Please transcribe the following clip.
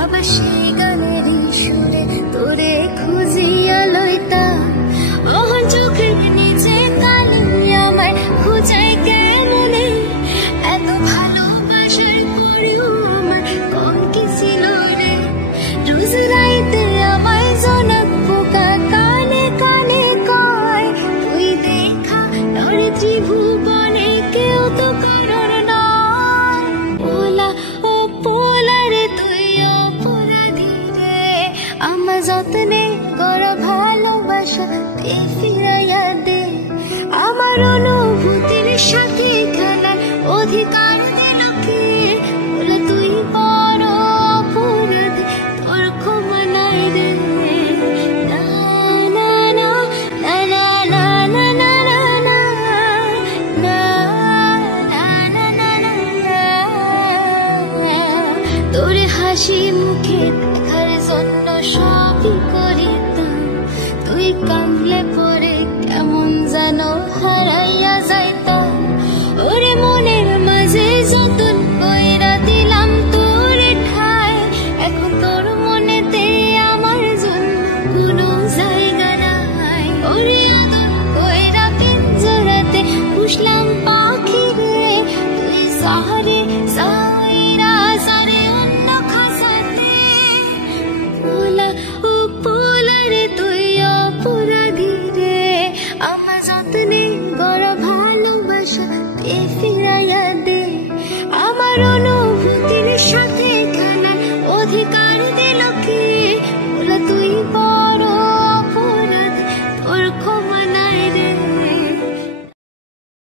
আবার সেই গানেরই সুরে তোরে খুঁজিয়া লইতাম। অহন চোখের নিচে কালি আমায় খুঁজাই কেমনে, এত ভালোবাসার পরেও আমার কম কি ছিল রে। রোজ রাইতে আমায় জনক পোকা কানে কানে কয়, তুই দেখা নরে ত্রিভুবনে কেউ তো কারণ নয়। পোলা ও পোলা রে তুই অপরাধী রে, আমার যত্নে গড়া ভালোবাসা তে ফিরাইয়া দে। আমার অনুভূতির সাথে খেলার অধিকার দিল কে, বলে তুই বড় অপরাধী, তোর ক্ষমা নাই রে। না না না না না না না না না না না না না না। তোর হাসি মুখে দেখার জন্য সবই করিতাম, তুই কাঁদলে পরে কেমন যেন হারাইয়া যাইতাম। ওরে মনের মাঝে যতন কইরা দিলাম তোরে ঠাই, এখন তোর মনেতে আমার জন্য কোনো জায়গা নাই। ওরে আদর কইরা পিঞ্জরাতে পুষলাম পাখি রে, তুই সাহারে সাইরা সারে অন্য খাসাতে। পোলা ও পোলা রে তুই অপরাধী রে, আমার যত্নে গড়া ভালোবাসা তে ফিরাইয়া দে। আমার অনুভূতির সাথে খেলার অধিকার দে।